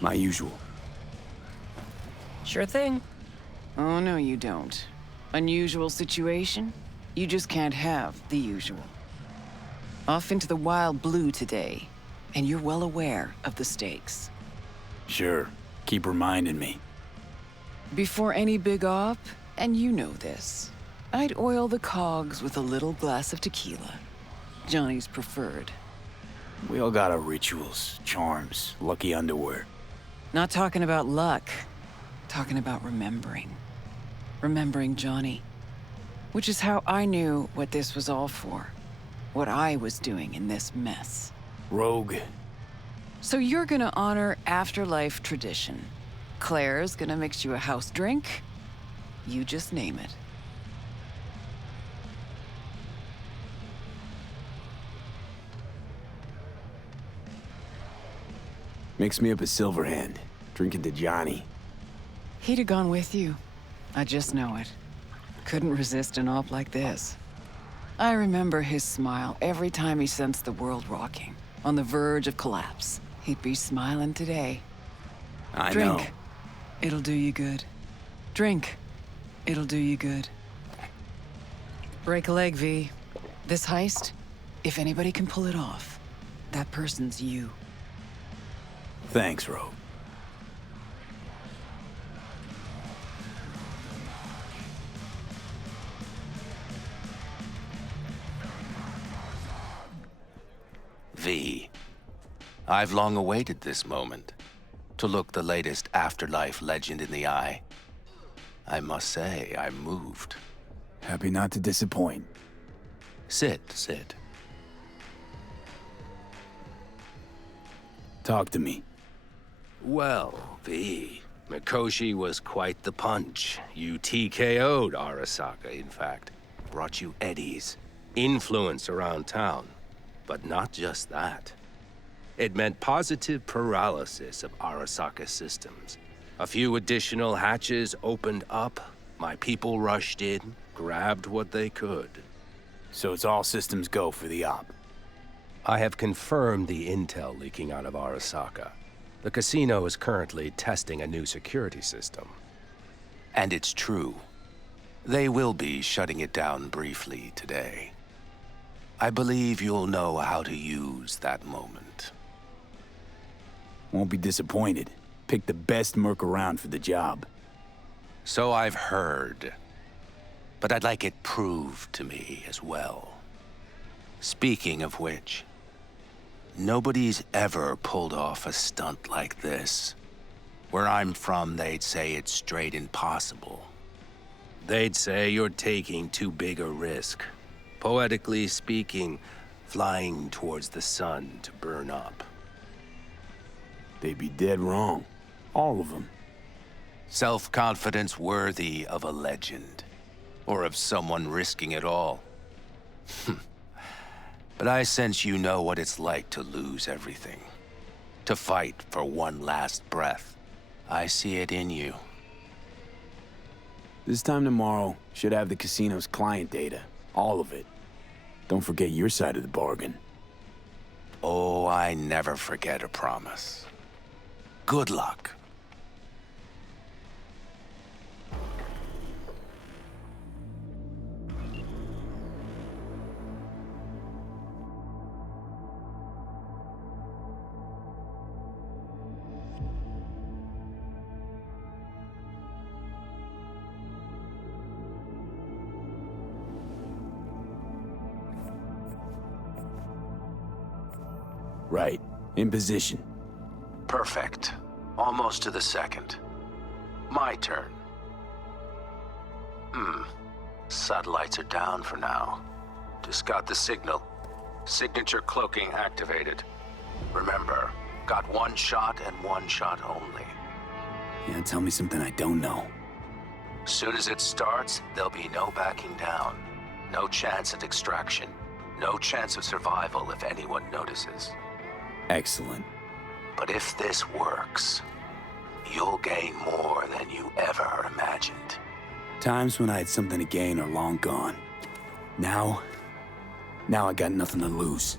My usual. Sure thing. Oh, no, you don't. Unusual situation? You just can't have the usual. Off into the wild blue today, and you're well aware of the stakes. Sure. Keep reminding me. Before any big op, and you know this, I'd oil the cogs with a little glass of tequila. Johnny's preferred. We all got our rituals, charms, lucky underwear. Not talking about luck. Talking about remembering. Remembering Johnny. Which is how I knew what this was all for. What I was doing in this mess. Rogue. So you're gonna honor Afterlife tradition. Claire's gonna mix you a house drink. You just name it. Mix me up a silver hand. Drinking to Johnny. He'd have gone with you. I just know it. Couldn't resist an op like this. I remember his smile every time he sensed the world rocking, on the verge of collapse. He'd be smiling today. I Drink. know. It'll do you good. Drink. It'll do you good. Break a leg, V. This heist, if anybody can pull it off, that person's you. Thanks, Rogue. V. I've long awaited this moment. To look the latest Afterlife legend in the eye. I must say, I'm moved. Happy not to disappoint. Sit. Talk to me. Well, V. Mikoshi was quite the punch. You TKO'd Arasaka, in fact. Brought you eddies. Influence around town. But not just that. It meant positive paralysis of Arasaka systems. A few additional hatches opened up. My people rushed in, grabbed what they could. So it's all systems go for the op. I have confirmed the intel leaking out of Arasaka. The casino is currently testing a new security system. And it's true. They will be shutting it down briefly today. I believe you'll know how to use that moment. Won't be disappointed. Pick the best merc around for the job. So I've heard. But I'd like it proved to me as well. Speaking of which, nobody's ever pulled off a stunt like this. Where I'm from, they'd say it's straight impossible. They'd say you're taking too big a risk. Poetically speaking, flying towards the sun to burn up. They'd be dead wrong. All of them. Self-confidence worthy of a legend. Or of someone risking it all. But I sense you know what it's like to lose everything. To fight for one last breath. I see it in you. This time tomorrow, should have the casino's client data. All of it. Don't forget your side of the bargain. Oh, I never forget a promise. Good luck. Right. In position. Perfect. Almost to the second. My turn. Satellites are down for now. Just got the signal. Signature cloaking activated. Remember, got one shot and one shot only. Yeah, tell me something I don't know. Soon as it starts, there'll be no backing down. No chance at extraction. No chance of survival if anyone notices. Excellent. But if this works, you'll gain more than you ever imagined. Times when I had something to gain are long gone. Now I got nothing to lose.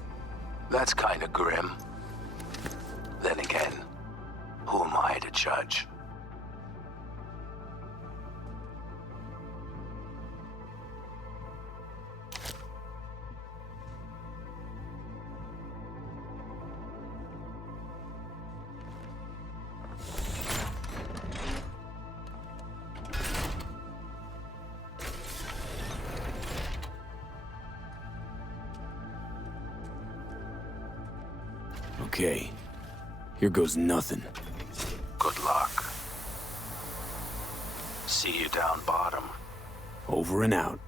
That's kinda grim. Then again, who am I to judge? Okay, here goes nothing. Good luck. See you down bottom. Over and out.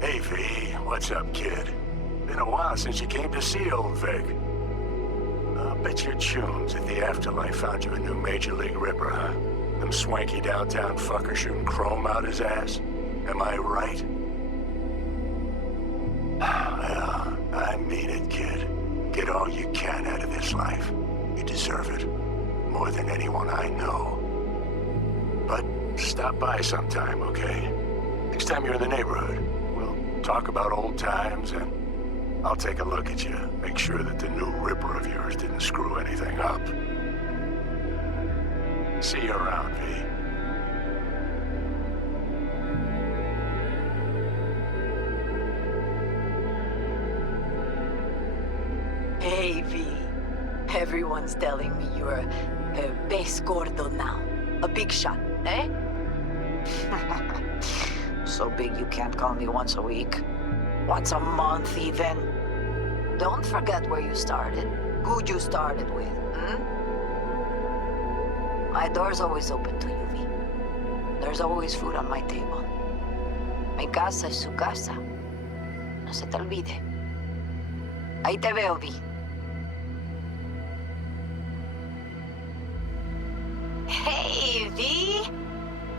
Hey, V, what's up, kid? Been a while since you came to see old Vic. I'll bet your tunes that the Afterlife found you a new Major League Ripper, huh? Them swanky downtown fuckers shooting chrome out his ass? Am I right? Well, I mean it, kid. Get all you can out of this life. You deserve it. More than anyone I know. But stop by sometime, okay? Next time you're in the neighborhood, we'll talk about old times and I'll take a look at you. Make sure that the new Ripper of yours didn't screw anything up. See you around, V. Hey, V. Everyone's telling me you're a base gordo now. A big shot, eh? So big you can't call me once a week. Once a month, even. Don't forget where you started. Who you started with, My door's always open to you, V. There's always food on my table. Mi casa es su casa. No se te olvide. Ahí te veo, V. Hey, V!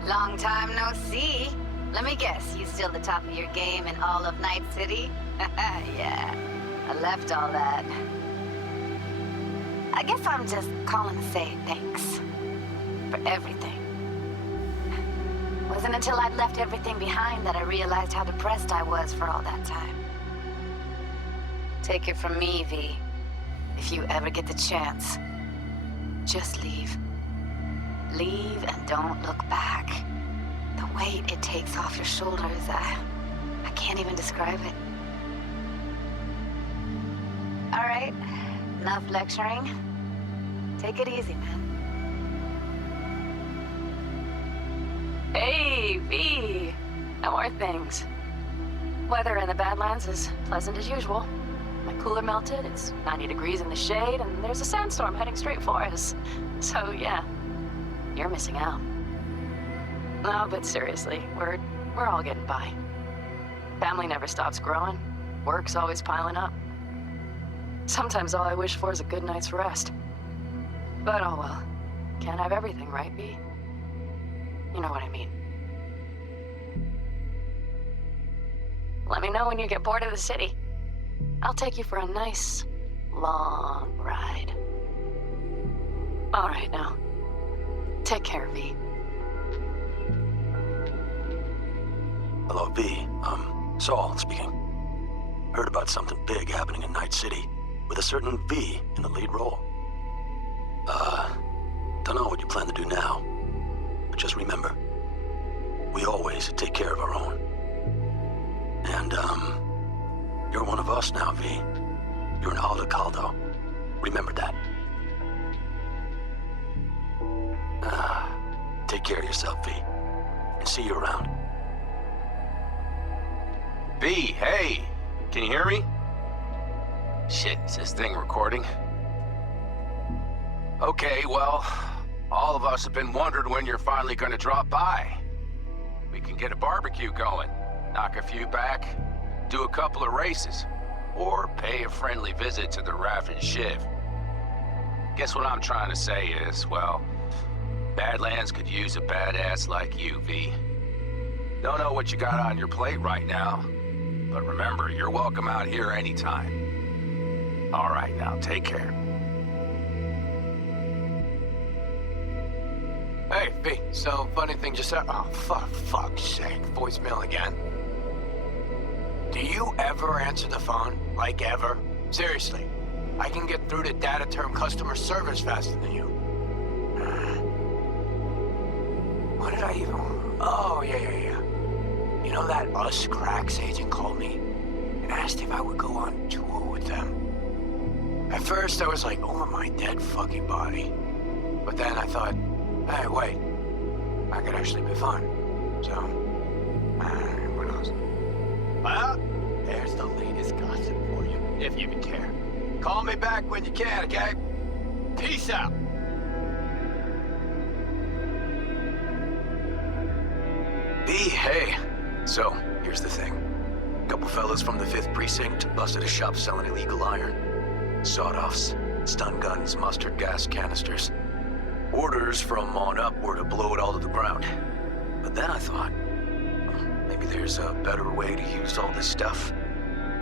Long time no see. Let me guess, you still the top of your game in all of Night City? Yeah, I left all that. I guess I'm just calling to say thanks. For everything. Wasn't until I'd left everything behind that I realized how depressed I was for all that time. Take it from me, V. If you ever get the chance, just leave. Leave and don't look back. The weight it takes off your shoulders, I can't even describe it. All right, enough lecturing. Take it easy, man. Hey, V. How are things? Weather in the Badlands is pleasant as usual. My cooler melted, it's 90 degrees in the shade, and there's a sandstorm heading straight for us. So, yeah, you're missing out. No, but seriously, we're all getting by. Family never stops growing. Work's always piling up. Sometimes all I wish for is a good night's rest. But oh well. Can't have everything, right, V? You know what I mean. Let me know when you get bored of the city. I'll take you for a nice, long ride. All right, now. Take care, V. Hello, V. Saul speaking. Heard about something big happening in Night City, with a certain V in the lead role. Don't know what you plan to do now, but just remember, we always take care of our own. And, you're one of us now, V. You're an Aldo Caldo. Remember that. Take care of yourself, V. And see you around. V, hey! Can you hear me? Shit, is this thing recording? Okay, well, all of us have been wondering when you're finally gonna drop by. We can get a barbecue going, knock a few back, do a couple of races, or pay a friendly visit to the Raff and Shiv. Guess what I'm trying to say is, well, Badlands could use a badass like you, V. Don't know what you got on your plate right now, but remember, you're welcome out here anytime. All right, now, take care. Hey, V, so funny thing just said. Oh, fuck's sake, voicemail again. Do you ever answer the phone? Like, ever? Seriously, I can get through to data term customer service faster than you. What did I even... Oh, yeah. You know that Us Cracks agent called me and asked if I would go on tour with them? At first, I was like, over my dead fucking body. But then I thought, hey, wait, I could actually be fun. So, who knows? Well, there's the latest gossip for you, if you even care. Call me back when you can, okay? Peace out. V, hey. So, here's the thing. A couple fellas from the 5th Precinct busted a shop selling illegal iron. Sawed-offs, stun guns, mustard gas canisters. Orders from on up were to blow it all to the ground. But then I thought, maybe there's a better way to use all this stuff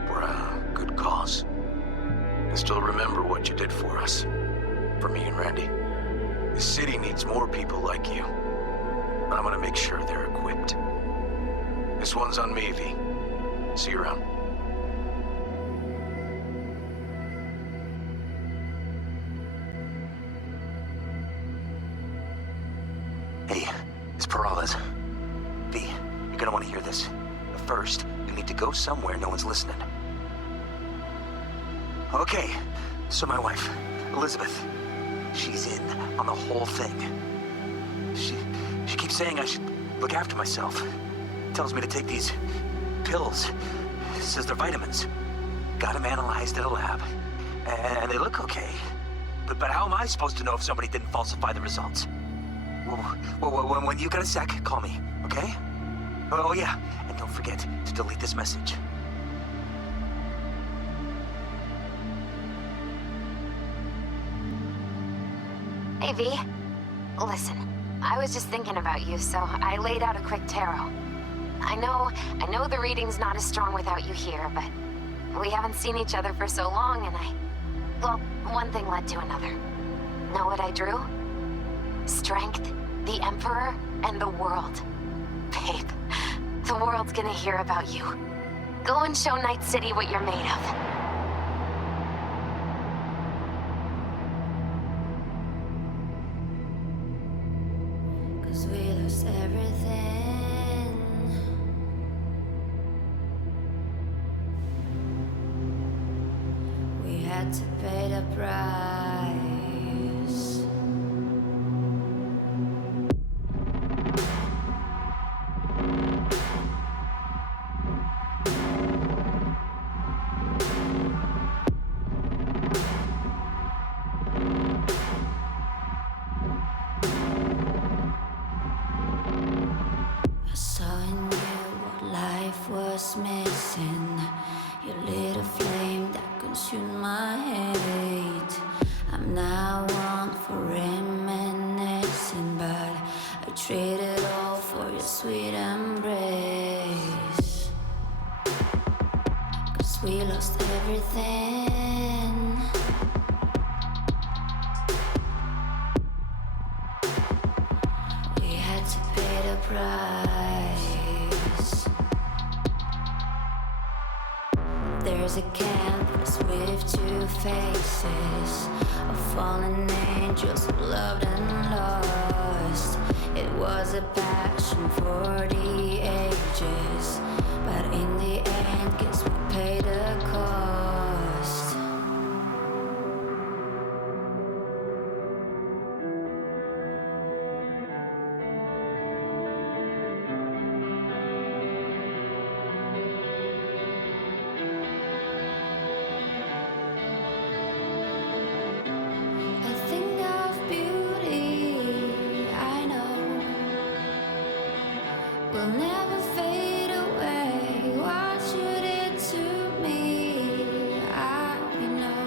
for a good cause. I still remember what you did for us. For me and Randy. The city needs more people like you. And I'm gonna make sure they're equipped. This one's on me, V. See you around. go somewhere no one's listening. Okay, so my wife, Elizabeth, she's in on the whole thing. She keeps saying I should look after myself. Tells me to take these pills. Says they're vitamins. Got them analyzed at a lab. And they look okay. But how am I supposed to know if somebody didn't falsify the results? When you got a sec, call me, okay? Oh yeah, and don't forget to delete this message. Hey, V. Listen, I was just thinking about you, so I laid out a quick tarot. I know the reading's not as strong without you here, but we haven't seen each other for so long, and well, one thing led to another. Know what I drew? Strength, the Emperor, and the world. Babe, the world's gonna hear about you. Go and show Night City what you're made of. We lost everything. We had to pay the price. Missing. You lit a flame that consumed my hate. I'm now one for reminiscing, but I traded all for your sweet embrace. 'Cause we lost everything. We had to pay the price. There's a canvas with two faces of fallen angels who loved and lost. It was a passion for the ages, but in the end, guess we paid the cost. Will never fade away. What you did to me, I know.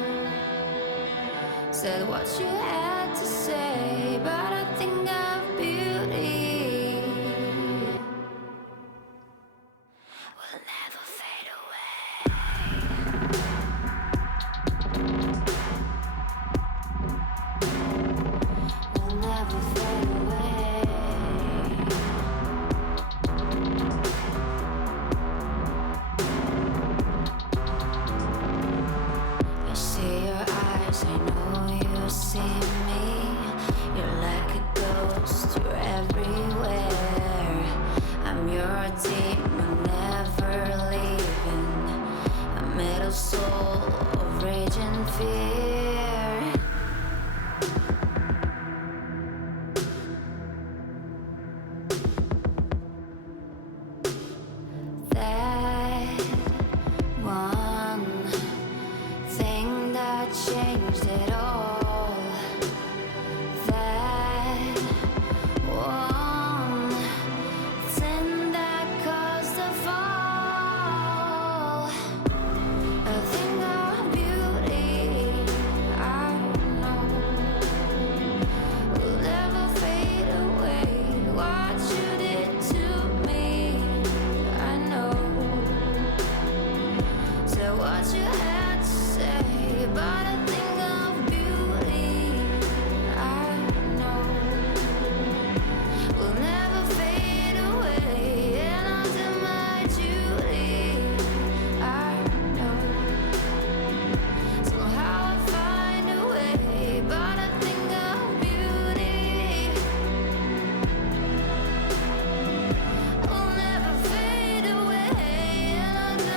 Said what you had to say, but I think of beauty. Will never fade away. Will never fade away. I know you see me. You're like a ghost, you're everywhere. I'm your demon, never leaving. A metal soul of rage and fear. That one thing that changed it all. That one thing that caused the fall. A thing of beauty, I know, will never fade away. What you did to me, I know. So what you had to say, but a thing of beauty, I know, will never fade away. And I'll do my duty, I know. Somehow I find a way, but a thing of beauty will never fade away. And I'll do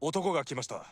男が来ました。